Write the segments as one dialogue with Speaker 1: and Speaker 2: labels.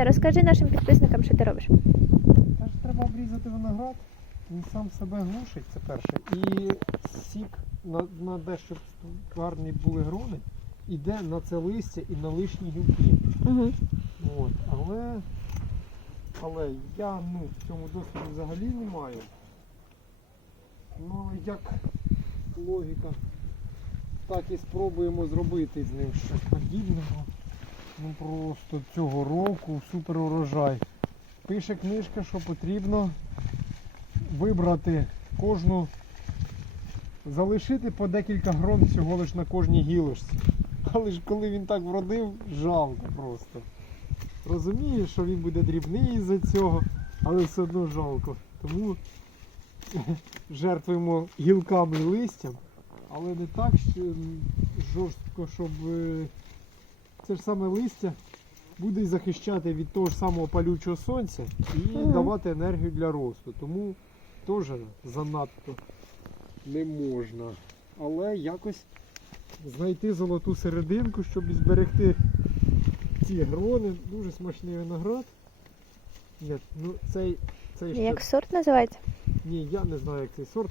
Speaker 1: Володя, розкажи нашим підписникам, що ти робиш.
Speaker 2: Та ж треба обрізати виноград, він сам себе глушить, це перше. І сік на, на де, щоб гарні були грони, іде на це листя і на лишні гілки.
Speaker 1: Угу.
Speaker 2: От. Але, але я ну, в цьому досвіду взагалі не маю. Ну, як логіка, так і спробуємо зробити з ним щось подібного. Ну просто цього року супер урожай. Пише книжка, що потрібно вибрати кожну, залишити по декілька грон всього лиш на кожній гілочці. Але ж коли він так вродив, жалко просто. Розумію, що він буде дрібний із-за цього, але все одно жалко. Тому жертвуємо гілками листям, але не так жорстко, щоб е, це ж саме листя буде захищати від того ж самого палючого сонця і
Speaker 1: Мгм.
Speaker 2: давати енергію для росту. Тому теж занадто не можна. Але якось знайти золоту серединку, щоб зберегти ці грони. Дуже смачний виноград. Ні, ну цей, цей ще...
Speaker 1: Як сорт називається?
Speaker 2: Ні, я не знаю, як цей сорт.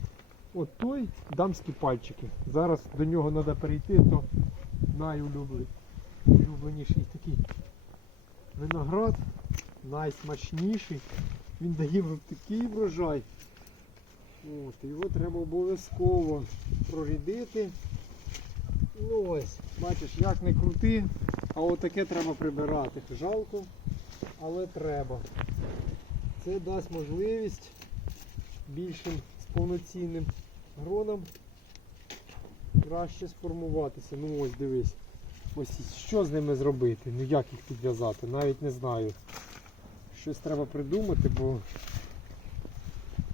Speaker 2: От той дамські пальчики. Зараз до нього треба перейти, то найулюбленіший такий виноград, найсмачніший. Він дає в- такий врожай. От, його треба обов'язково прорідити. Ну ось, бачиш, як не крути, а отаке треба прибирати. Жалко, але треба. Це дасть можливість більшим повноцінним гронам краще сформуватися. Ну ось дивись. Ось що з ними зробити? Ну як їх підв'язати? Навіть не знаю. Щось треба придумати, бо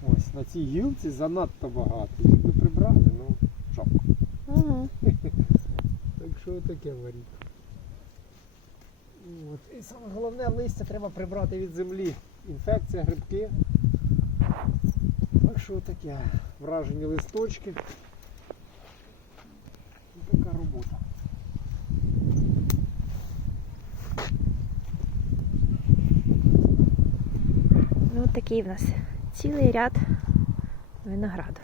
Speaker 2: ось на цій гілці занадто багато. Їх би прибрати, ну жалко.
Speaker 1: Угу.
Speaker 2: Так що таке варіть. І саме головне листя треба прибрати від землі. Інфекція, грибки. Так що таке. Вражені листочки. І така робота.
Speaker 1: Такий в нас цілий ряд винограду.